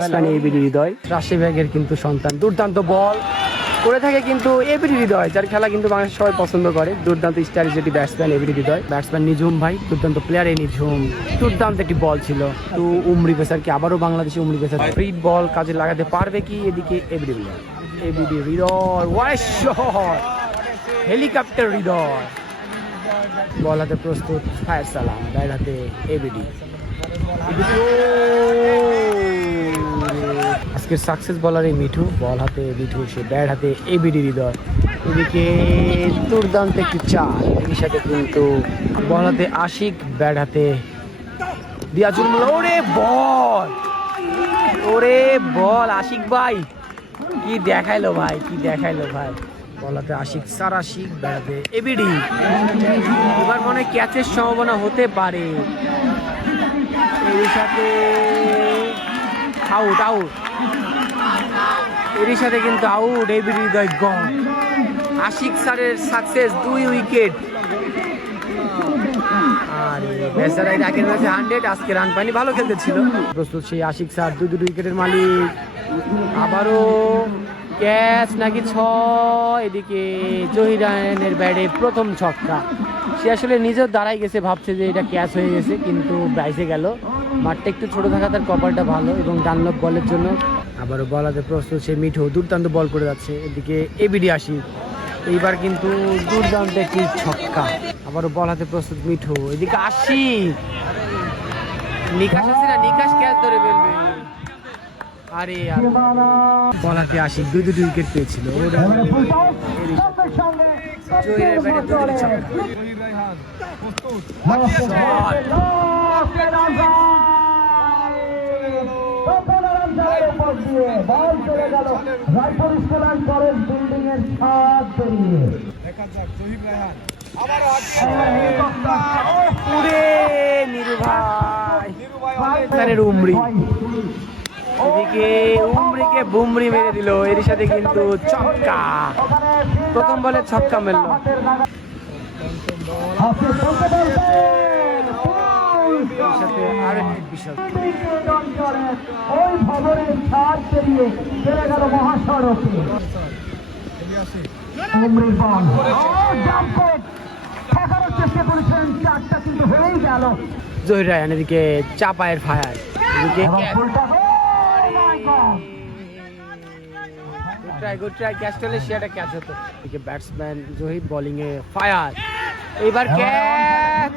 হৃদয় রাশি ব্যাগের কিন্তু সন্তান, দুর্দান্ত বল করে থাকে কিন্তু এবিডি হৃদয়, যার খেলা কিন্তু বাংলাদেশ সবাই পছন্দ করে। দুর্দান্ত স্টাইলিশ যেটি ব্যাটসম্যান এবিডি হৃদয়, ব্যাটসম্যান নিঝুম ভাই, দুর্দান্ত প্লেয়ার এই নিঝুম। দুর্দান্ত একটি বল ছিল তো উমরি পেসার কি আবারও বাংলাদেশে উমরি পেসার ফ্রি বল কাজে লাগাতে পারবে কি? এদিকে এবিডি হৃদয়, এবিডি হৃদয় ওয়াইড শট, হেলিকপ্টার হৃদয় বল হাতে প্রস্তুত, ফায়ার সালাম ব্যাট হাতে এবিডি। আজকের সাকসেস বলার এই মিঠু, বল হাতে মিঠু, সে ব্যাট হাতে এবিডি হৃদয়। এদিকে দুর্দান্ত একটি চাল, এর সাথে কিন্তু বল হাতে আশিক, ব্যাট হাতে দিয়াজুল মোল্লা। ওরে বল, ওরে বল আশিক ভাই, কি দেখাইলো ভাই, কি দেখাইলো ভাই। বল হাতে আশিক, সার আশিক, ব্যাট হাতে এবিডি। এবার মনে ক্যাচের সম্ভাবনা হতে পারে। এর সাথে আউট, আউট, এর সাথে কিন্তু আউট, এবিডি হৃদয় গন। আশিক স্যারের সাকসেস, 2 উইকেট। আর বেচারা আগের ম্যাচে 100, আজকে রান পায়নি, ভালো খেলতে ছিল। প্রস্তুত সেই আশিক স্যার, 2 উইকেটের মালিক। আবারও ক্যাচ নাকি 6, এদিকে জহির রায়হানের ব্যাটে প্রথম ছক্কা। সে আসলে নিজেও দাঁড়াই গেছে, ভাবছে যে এটা ক্যাচ হয়ে গেছে, কিন্তু বাইসে গেল। মাঠটা একটু ছোট থাকা, তার কভারটা ভালো এবং ডানলপ বলের জন্য। আবারও বলাতে প্রস্তুত সে মিঠু, দুর্দান্ত বল করে যাচ্ছে। এদিকে এবিডি আশিক, এইবার কিন্তু দুর্দান্ত একটি ছক্কা। আবারও বল হাতে প্রস্তুত মিঠু, এদিকে আশিক, নিকাশ আছে না, নিকাশ ক্যাচ ধরে ফেলবে। আরে বল হাতে আশিক 2 উইকেট পেয়েছিল। উমরি, এদিকে উমরিকে বুমরি মেরে দিল, এর সাথে কিন্তু ছক্কা, প্রথম বলে ছক্কা মেরল। জহির রায়হান এদিকে চাপায়ের ফায়ার, এদিকে গুড ট্রাই, ক্যাচ চলে সেটা ক্যাচ হতো। এদিকে ব্যাটসম্যান জহির, বোলিং এ ফায়ার, এইবার ক্যাচ।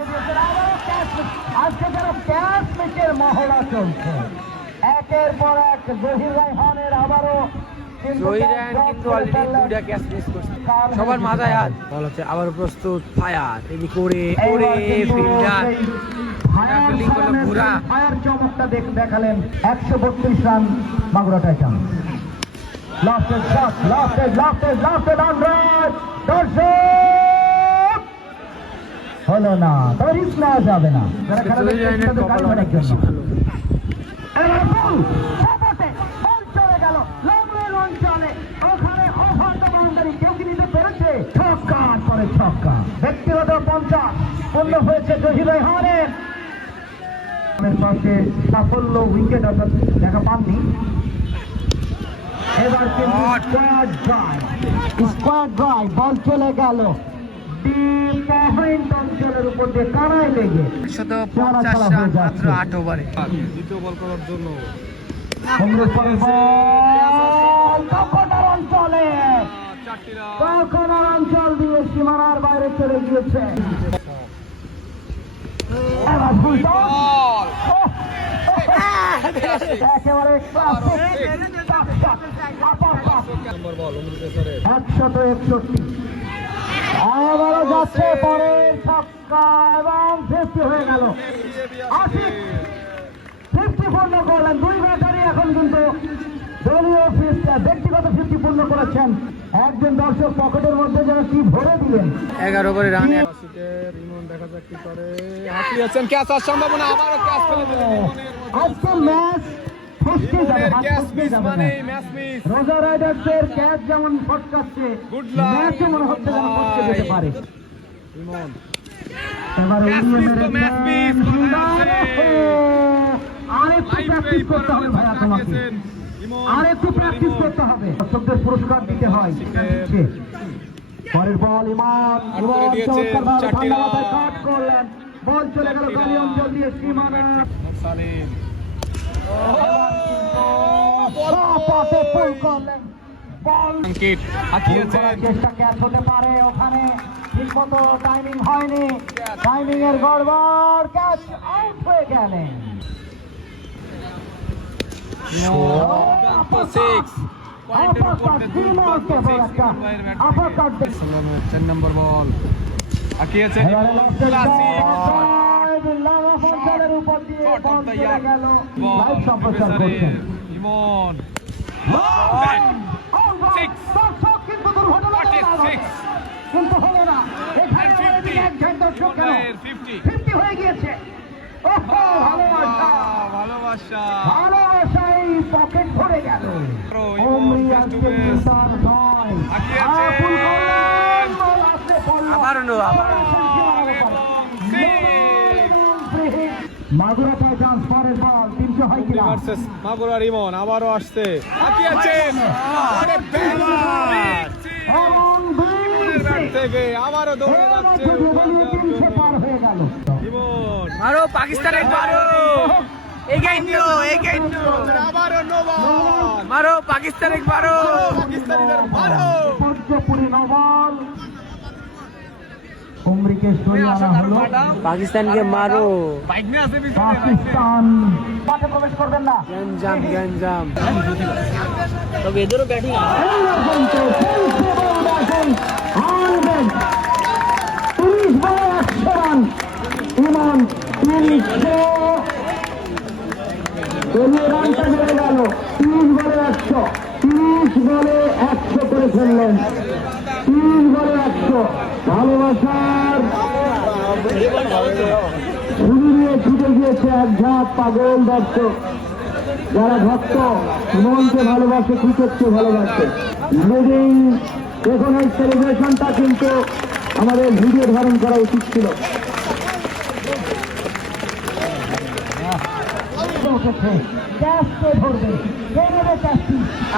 আজকে যারা ক্যাচ ম্যাচের মহড়া চলছে, একের পর এক জহির রায়হানের। আবারও জহির রায়হান কিন্তু অলরেডি 2টা ক্যাচ মিস করছে, সবার মাথায় হাত। বল হচ্ছে আবারও প্রস্তুত, ফায়ার, এদিকে ওরে ওরে ফিল্ডার ফিল্ডিং করলো ঘোরা, ফায়ার চমকটা দেখালেন। 132 রান মাগুরা টাইটান্স। লাস্টের শট, লাস্টের রান রেট, দর্শক হলো না, তরিস না যাবে না। ছক্কা, ব্যক্তিগত 50 পূর্ণ হয়েছে জহির রায়হানের। পাশে সাফল্য উইকেট অর্থাৎ দেখা পাননি। এবার স্কোয়ার ড্রাইভ, বল চলে গেল অঞ্চলের উপর দিয়ে কানায় লেগে 150 রান মাত্র 8 ওভারে। দ্বিতীয় বল করার জন্য অঞ্চল দিয়ে সীমানার বাইরে চলে গিয়েছে। একেবারে 161, আবারও যাচ্ছে পরের ছক্কা এবং 50 হয়ে গেল। 50 পূর্ণ করলেন 2 ব্যাটারি। এখন কিন্তু দলীয় ব্যক্তিগত 50 পূর্ণ করেছেন। একজন দর্শক পকেটের মধ্যে যেন কি ভরে দিলেন। 11 ওভারে রান। দেখা যাক কি করে, হাঁটিয়েছেন, ক্যাচ হওয়ার সম্ভাবনা, আবারও ক্যাচ ফেলে দিলেন। আজকে ম্যাচ রোজা রাইডার্সের ক্যাচ যেমন ফটকাচ্ছে, ম্যাচও মনে হচ্ছে যেন ফটকে যেতে পারে। এবার আরেকটু প্র্যাকটিস করতে হবে ভাইয়া তোমাকে, আরেকটু প্র্যাকটিস করতে হবে, দর্শকদের পুরস্কার দিতে হয়। পরের বল ইমান, চমৎকারভাবে ঠান্ডা মাথায় কাট করলেন, বল চলে গেল গলি অঞ্চল দিয়ে সীমানা। ফুল করলেন, বল চেষ্টা ক্যাচ হতে পারে, ওখানে ঠিক মতো টাইমিং হয়নি, টাইমিং এর গড়বড়, ক্যাচ আউট হয়ে গেলেন। 4 নম্বর বল আঁকিয়েছেন উপর দিয়ে বল চলে গেল, লাইভ সম্প্রচার করছেন ইমন। দর্শক কিন্তু দুর্ঘটনা কিন্তু হলো না, এখানে একজন দর্শক গেল, 50 হয়ে গিয়েছে। ভালোবাসা ভালোবাসাই পকেট ভরে গেল। মাগুরা পায় চান্স, পরের বল 300 হয় কিনা, মাগুরার ইমন আবারও আসছে, থেকে আবারও দৌড়ে যাচ্ছে পার হয়ে গেল। ইমন মারো পাকিস্তানের, মারো এগিয়ে নিও, এগিয়ে নিও, আবারও নো বল, মারো পাকিস্তানের, মারো পাকিস্তানিদের মারো। পঞ্চপুরি নবল উমরিকে সরিয়ে আনা হলো, পাকিস্তানকে মারো। পাকিস্তান মাঠে প্রবেশ করবেন না, গঞ্জাম গঞ্জাম, তবে এদেরও ব্যাটিং ইমন 30 রানটা বেড়ে গেল, 30 বলে 100, 30 বলে 100 করে ফেললেন, 30 বলে 100। ভালোবাসার ছুরি নিয়ে ছুটে গিয়েছে এক ঝাঁক পাগল দর্শক, যারা ভক্ত ইমনকে ভালোবাসে, ক্রিকেটকে ভালোবাসে। লিডিং দেখুন, এই সেলিব্রেশনটা কিন্তু আমাদের ভিডিও ধারণ করা উচিত ছিল।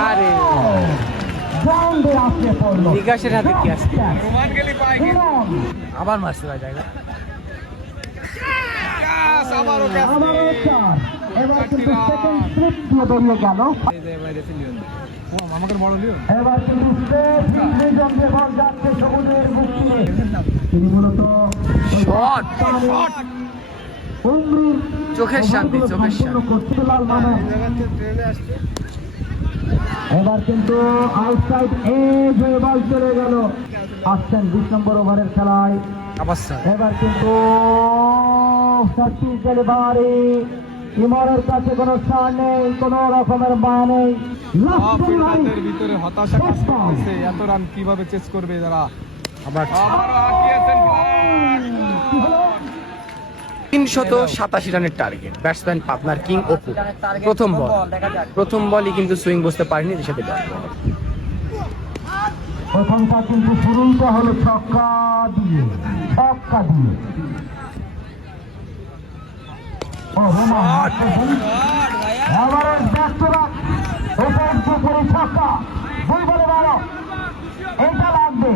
আরে বিকাশের হাতে কি আসছে, আবার মারছে ভাই জায়গা। এবার কিন্তু সেকেন্ড স্ট্রিপ দিয়ে বেরিয়ে গেল, আমাকে বড় লিও এবার কিন্তু বল যাচ্ছে সবুজের মুক্তি, তিনি মূলত শট, উমরির চোখের শান্তি, চোখের শান্তি। এবার কিন্তু আউটসাইড এজ হয়ে বল চলে গেল, আসছেন 20 নম্বর ওভারের খেলায়। এবার কিন্তু সার্ভিস ডেলিভারি, ইমনের কাছে কোনো ছাড় নেই, কোনো রকমের মায়া নেই। ভিতরে হতাশা কাজ করতেছে, এত রান কিভাবে চেস করবে যারা। আবার 387 রানের টার্গেট, ব্যাটসম্যান পাবনার কিং অপু। প্রথম বলই কিন্তু সুইং বসতে পারেনি সাথে প্রথমটা কিন্তু শুরুটা হলো ছক্কা দিয়ে, ছক্কা দিয়ে। এবারে ব্যাক-টু-ব্যাক ওপেন পুকুরি ছক্কা, 2 বলে 12, এটা লাগবে।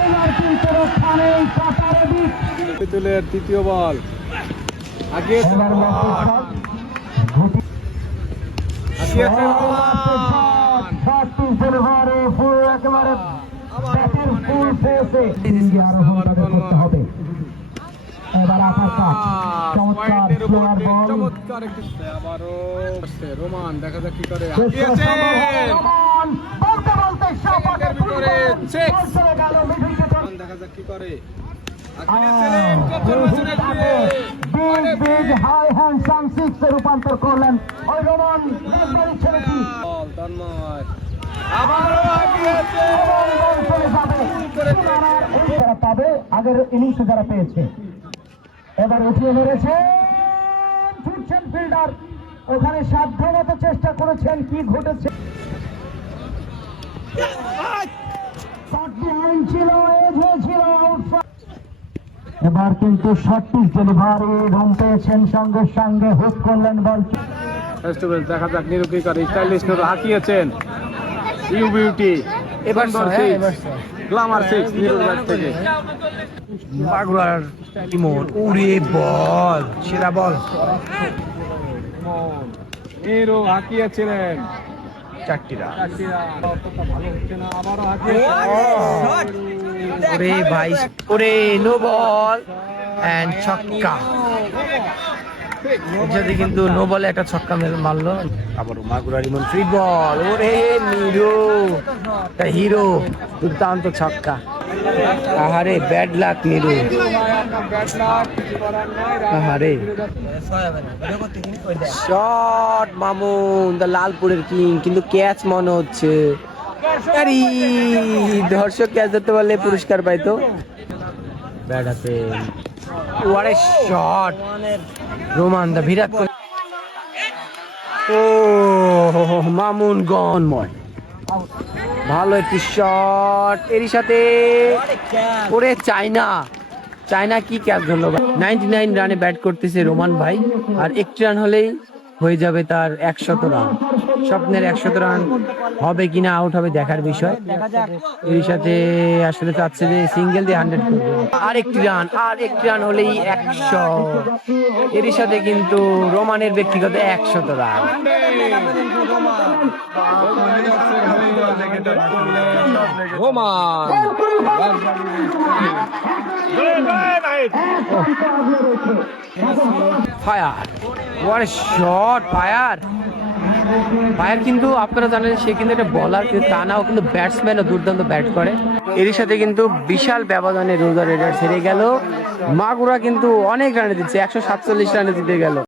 এবার কিন্তু ওখানে কাটারে দিক, তুলের তৃতীয় বল আগিয়ে এবার একেবারে ব্যাটের ফুল ফোর্সে আরোহণ তাদের করতে হবে। এবার আপার কাট, চমৎকার স্লোয়ার বল, চমৎকার একটি আবারও রোমান, দেখা যাক কি করে। রোমান বলতে বলতে শাপাটের ভিতরে চেক চলে গেল, দেখা যাক কি করে। রূপান্তর করলেন ওই রোমান ছেলেটি, পাবে আগের ইনিংসে যারা পেয়েছে। এবার উঠিয়ে মেরেছেন, ছুটছেন ফিল্ডার, ওখানে সাধ্য মতো চেষ্টা করেছেন, কি ঘটেছে ছিল, এজ হয়েছিল, এবার কিন্তু শর্ট পিচ ডেলিভারি রান পেয়েছেন, সঙ্গে সঙ্গে হুক করলেন বল। ফেস্টিভ্যাল দেখা যাক নিরু কি করে। স্টাইলিশ নিরু হাঁকিয়েছেন, ইউ বিউটি এবার গ্লামার সিক্স নিরুর ব্যাট থেকে। মাগুরার ইমন উড়ে বল, সেরা বল, নিরু হাঁকিয়েছিলেন, 4টি রান। অতটা ভালো হচ্ছে না, আবারও হাঁকিয়েছেন। ওরে ভাই, ওরে নো বল এন্ড ছক্কা। যদি কিন্তু নো বলে একটা ছক্কা মারলো। আবারও মাগুরার ইমন ফ্রি বল, ওরে নিরু একটা হিরো, দুর্দান্ত ছক্কা। আহারে ব্যাড লাক নিরু, আহারে। শট মামুন দা লালপুরের কিং, কিন্তু ক্যাচ মনে হচ্ছে। আরে দর্শক ক্যাচ ধরতে পারলে পুরস্কার পাইতো। ব্যাট হাতে, ওয়ারে শট রোমান দা বিরাট কোহলি। ও মামুন গনময়, ভালো একটি শট। এরই সাথে ওরে চায়না কি ক্যাচ ধরলো। 99 রানে ব্যাট করতেছে রোমান ভাই, আর 1 রান হলেই হয়ে যাবে তার 100 রান। স্বপ্নের 100 রান হবে কিনা, আউট হবে দেখার বিষয়। এর সাথে আসলে চাচ্ছে যে সিঙ্গেল দিয়ে 100 করবে। আর একটি রান হলেই 100। এর সাথে কিন্তু রোমানের ব্যক্তিগত 100 run. Fire, what shot, fire কিন্তু আপনারা জানেন সে কিন্তু একটা বলার, কিন্তু তা নাও কিন্তু ব্যাটসম্যানও দুর্দান্ত ব্যাট করে। এরই সাথে কিন্তু বিশাল ব্যবধানে রোজা রেডার্স হেরে গেল। মাগুরা কিন্তু অনেক রানে দিচ্ছে, 147 রানে জিতে গেল।